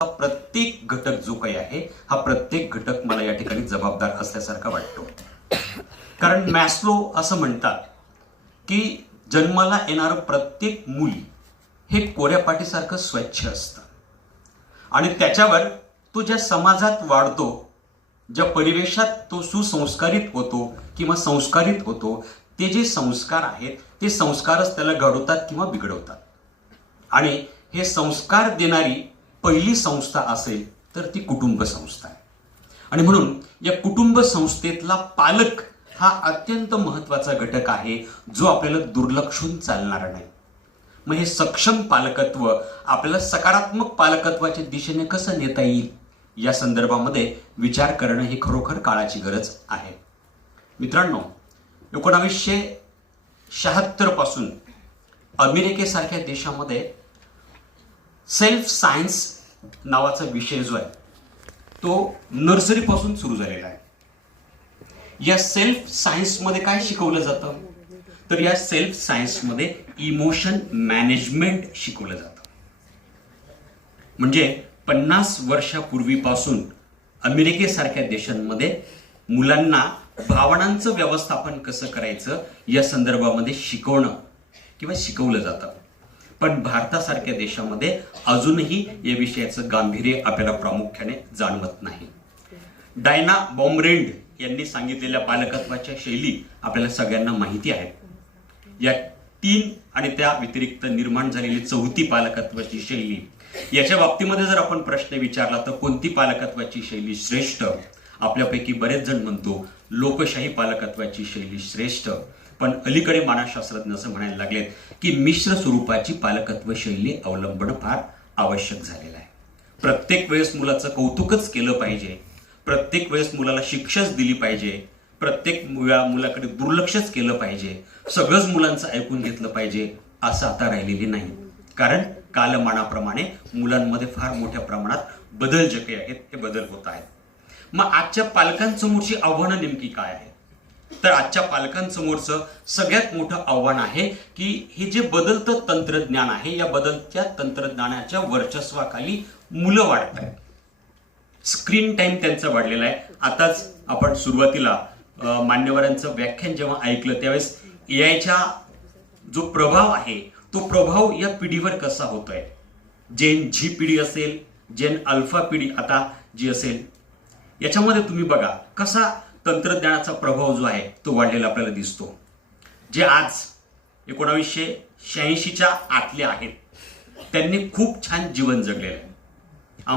प्रत्येक घटक जो काही आहे हा प्रत्येक घटक मला या ठिकाणी जबाबदार असल्यासारखा वाटतो. कारण मॅस्लो असं म्हणतात की जन्माला येणारं प्रत्येक मूल हे कोऱ्या पाटीसारखं स्वच्छ असतं आणि त्याच्यावर तो ज्या समाजात वाढतो, ज्या परिवेशात तो सुसंस्कारित होतो किंवा संस्कारित होतो, ते जे संस्कार आहेत ते संस्कारच त्याला घडवतात किंवा बिघडवतात. आणि हे संस्कार देणारी पहिली संस्था असेल तर ती कुटुंब संस्था आहे. आणि म्हणून या कुटुंब संस्थेतला पालक हा अत्यंत महत्त्वाचा घटक आहे, जो आपल्याला दुर्लक्षून चालणार नाही. मग हे सक्षम पालकत्व आपल्याला सकारात्मक पालकत्वाच्या दिशेने कसं नेता येईल या संदर्भामध्ये विचार करणं ही खरोखर काळाची गरज आहे. मित्रांनो, 1976 पासून अमेरिकेसारख्या देशामध्ये सेल्फ सायन्स नावाचा विषय जो आहे तो नर्सरीपासून सुरू झालेला आहे. या सेल्फ सायन्समध्ये काय शिकवलं जातं तर या सेल्फ सायन्समध्ये इमोशन मॅनेजमेंट शिकवलं जातं. म्हणजे 50 वर्षापूर्वीपासून अमेरिकेसारख्या देशांमध्ये मुलांना भावनांचं व्यवस्थापन कसं करायचं या संदर्भामध्ये शिकवणं किंवा शिकवलं जातं. पण भारतासारख्या देशामध्ये अजूनही या विषयाचं गांभीर्य आपल्याला प्रामुख्याने जाणवत नाही. डायना बॉम्ब्रेंड यांनी सांगितलेल्या पालकत्वाच्या शैली आपल्याला सगळ्यांना माहिती आहेत. या 3 आणि त्या व्यतिरिक्त निर्माण झालेली 4थी पालकत्वाची शैली, याच्या बाबतीमध्ये जर आपण प्रश्न विचारला तर कोणती पालकत्वाची शैली श्रेष्ठ, आपल्यापैकी बरेच जण म्हणतो लोकशाही पालकत्वाची शैली श्रेष्ठ. पण अलीकडे मानसशास्त्रज्ञ असं म्हणायला लागलेत की मिश्र स्वरूपाची पालकत्व शैली अवलंबणं फार आवश्यक झालेलं आहे. प्रत्येक वेळेस मुलाचं कौतुकच केलं पाहिजे, प्रत्येक वेळेस मुलाला शिक्षाच दिली पाहिजे, प्रत्येक मुलाकडे दुर्लक्षच केलं पाहिजे, सगळंच मुलांचं ऐकून घेतलं पाहिजे असं आता राहिलेली नाही. कारण कालमानाप्रमाणे मुलांमध्ये फार मोठ्या प्रमाणात बदल जे काही आहेत हे बदल होत आहेत. मग आजच्या पालकांसमोरची आव्हानं नेमकी काय आहेत तर आजच्या पालकांसमोरचं सगळ्यात मोठं आव्हान आहे की हे जे बदलतं तंत्रज्ञान आहे, या बदलत्या तंत्रज्ञानाच्या वर्चस्वाखाली मुलं वाढत आहेत. स्क्रीन टाइम त्यांचा वाढलेला आहे. आताच आपण सुरुवातीला मान्यवरांचं व्याख्यान जेव्हा ऐकलं त्यावेळेस एआयचा जो प्रभाव आहे तो प्रभाव या पिढीवर कसा होतोय. जेन झी पिढी असेल, जेन अल्फा पिढी आता जी असेल, याच्यामध्ये तुम्ही बघा कसा तंत्रज्ञानाचा प्रभाव जो आहे तो वाढलेला आपल्याला दिसतो. जे आज 1986च्या आतले आहेत त्यांनी खूप छान जीवन जगलेलं आहे.